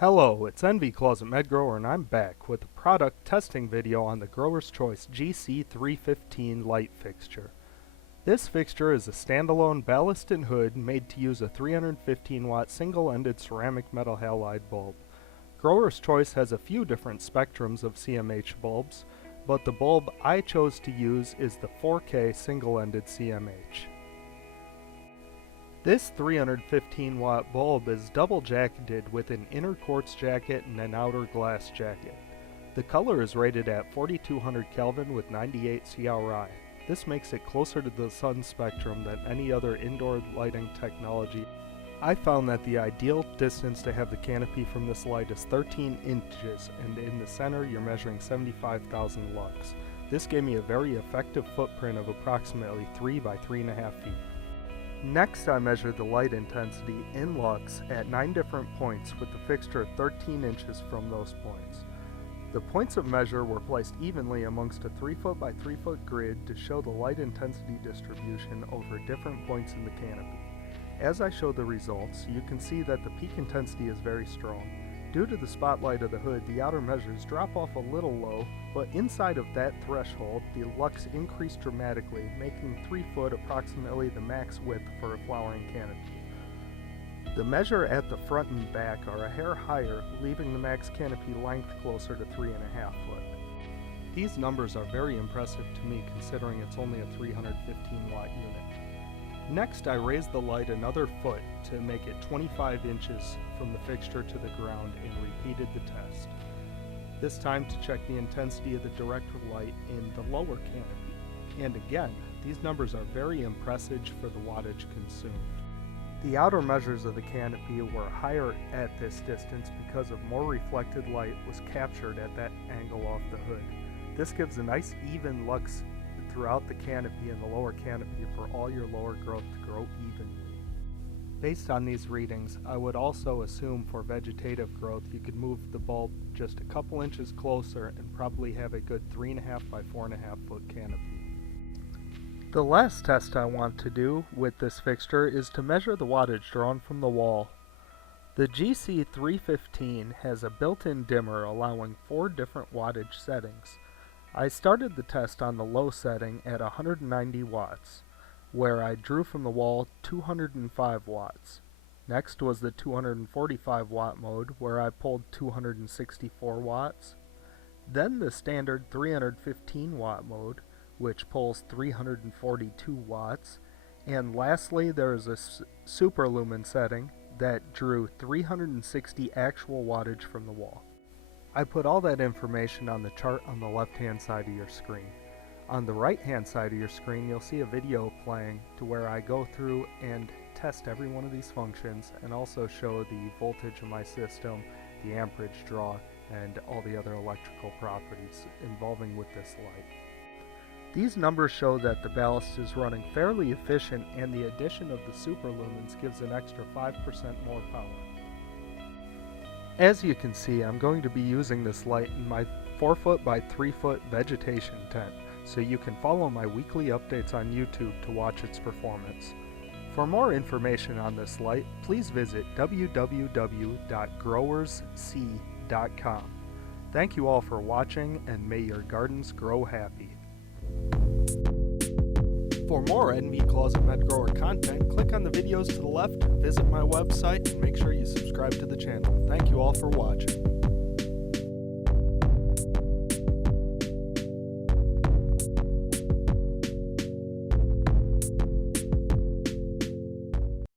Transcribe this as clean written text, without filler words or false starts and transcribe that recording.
Hello, it's NVclosetmedgrower and I'm back with a product testing video on the Grower's Choice GC-315 light fixture. This fixture is a standalone ballast and hood made to use a 315 watt single-ended ceramic metal halide bulb. Grower's Choice has a few different spectrums of CMH bulbs, but the bulb I chose to use is the 4K single-ended CMH. This 315 watt bulb is double jacketed with an inner quartz jacket and an outer glass jacket. The color is rated at 4200 Kelvin with 98 CRI. This makes it closer to the sun spectrum than any other indoor lighting technology. I found that the ideal distance to have the canopy from this light is 13 inches, and in the center you're measuring 75,000 lux. This gave me a very effective footprint of approximately 3 by 3.5 feet. Next, I measured the light intensity in lux at 9 different points with the fixture 13 inches from those points. The points of measure were placed evenly amongst a 3 foot by 3 foot grid to show the light intensity distribution over different points in the canopy. As I show the results, you can see that the peak intensity is very strong. Due to the spotlight of the hood, the outer measures drop off a little low, but inside of that threshold, the lux increased dramatically, making 3 foot approximately the max width for a flowering canopy. The measure at the front and back are a hair higher, leaving the max canopy length closer to 3.5 foot. These numbers are very impressive to me considering it's only a 315 watt unit. Next, I raised the light another foot to make it 25 inches from the fixture to the ground and repeated the test. This time to check the intensity of the direct light in the lower canopy. And again, these numbers are very impressive for the wattage consumed. The outer measures of the canopy were higher at this distance because of more reflected light was captured at that angle off the hood. This gives a nice even lux throughout the canopy and the lower canopy for all your lower growth to grow evenly. Based on these readings, I would also assume for vegetative growth you could move the bulb just a couple inches closer and probably have a good 3.5 by 4.5 foot canopy. The last test I want to do with this fixture is to measure the wattage drawn from the wall. The GC-315 has a built-in dimmer allowing 4 different wattage settings. I started the test on the low setting at 190 watts, where I drew from the wall 205 watts. Next was the 245 watt mode, where I pulled 264 watts. Then the standard 315 watt mode, which pulls 342 watts. And lastly, there is a super lumen setting that drew 360 actual wattage from the wall. I put all that information on the chart on the left-hand side of your screen. On the right-hand side of your screen, you'll see a video playing to where I go through and test every one of these functions and also show the voltage of my system, the amperage draw, and all the other electrical properties involving with this light. These numbers show that the ballast is running fairly efficient, and the addition of the super lumens gives an extra 5% more power. As you can see, I'm going to be using this light in my 4 foot by 3 foot vegetation tent, so you can follow my weekly updates on YouTube to watch its performance. For more information on this light, please visit www.growersc.com. Thank you all for watching, and may your gardens grow happy. For more NVclosetmedgrower content, click on the videos to the left, visit my website, and make sure you subscribe to the channel. Thank you all for watching.